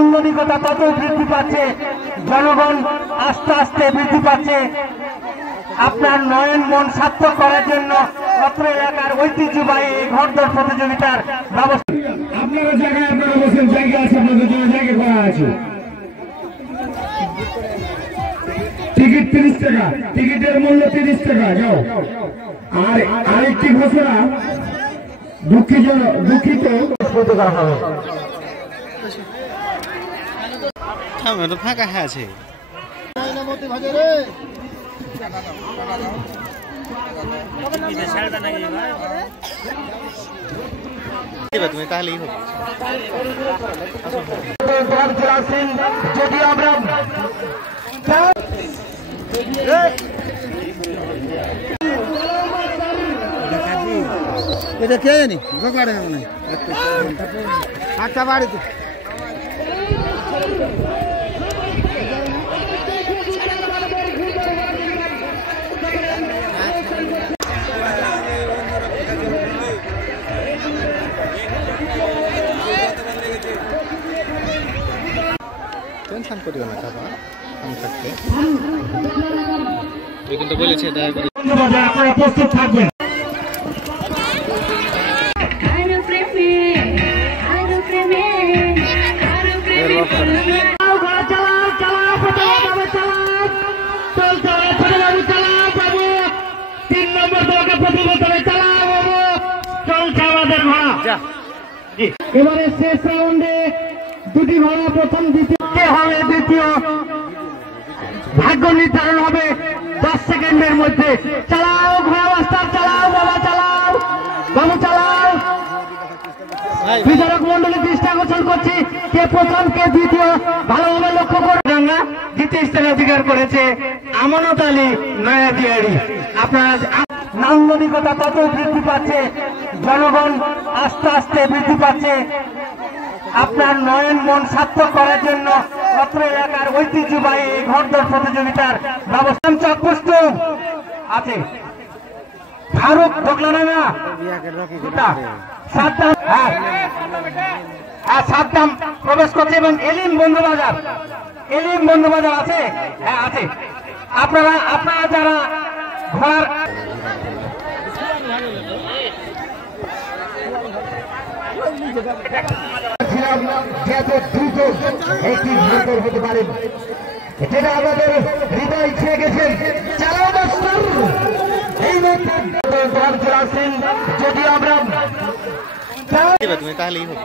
নান্দনিকতা তত বৃদ্ধি পাচ্ছে, জনগণ আস্তে আস্তে বৃদ্ধি পাচ্ছে। আপনার নয়ন মন সার্থক করার জন্য অত্র এলাকার ঐতিহ্যবাহী এই ঘোড়দৌড় প্রতিযোগিতার ব্যবস্থা। আপনারা জায়গায় আপনারা বসেন, জায়গা আছে, আপনাদের জন্য জায়গা করা আছে। টিকিট 30 টাকা, টিকিটের মূল্য 30 টাকা। যাও। আর আরেকটি ঘোষণা, দুঃখিত করা হবে। ফাঁকা আছে তুমি তাহলেই হবে। যদি আমরা এটা কে জানি গোকারে মনে আটটা বাড়িতে টেনশন করিও না বাবা, আমি থাকতে তুই কিন্তু বলেছে দয়া করে আপনারা প্রস্তুত থাকবেন। এবারে শেষ রাউন্ডে দুটি ঘোড়া প্রথম দ্বিতীয় হবে, দ্বিতীয় ভাগ্য নির্ধারণ হবে 10 সেকেন্ডের মধ্যে। চালাও ঘোড়া মাস্টার, চালাও বাবা, চালাও বাবু, চালাও। বিচারক মন্ডলী দৃষ্টি আকর্ষণ করছি, কে প্রথম কে দ্বিতীয় ভালোভাবে লক্ষ্য করে। দ্বিতীয় স্থানে অধিকার করেছে আমানত আলী নয়াদিয়ারি। আপনারা নান্দনিকতা তত বৃদ্ধি পাচ্ছে, জনগণ আস্তে আস্তে বৃদ্ধি পাচ্ছে। আপনার নয়ন মন সার্থক করার জন্য অত্র এলাকার ঐতিহ্যবাহী এই ঘোড়দৌড় প্রতিযোগিতার ব্যবস্থা। চকপুষ্ট আছে, ফারুক ঢোকলানা, সাদ্দাম প্রবেশ করছে এবং এলিম বন্ধুবাজার আছে, হ্যাঁ আছে। আপনারা যারা ঘোড়ার দ্রুত একটি মোটর হতে পারেন, যেটা আমাদের হৃদয় ছেয়ে গেছেন। চালাও মাস্টার, এই যদি আমরা তুমি তাহলেই হবে।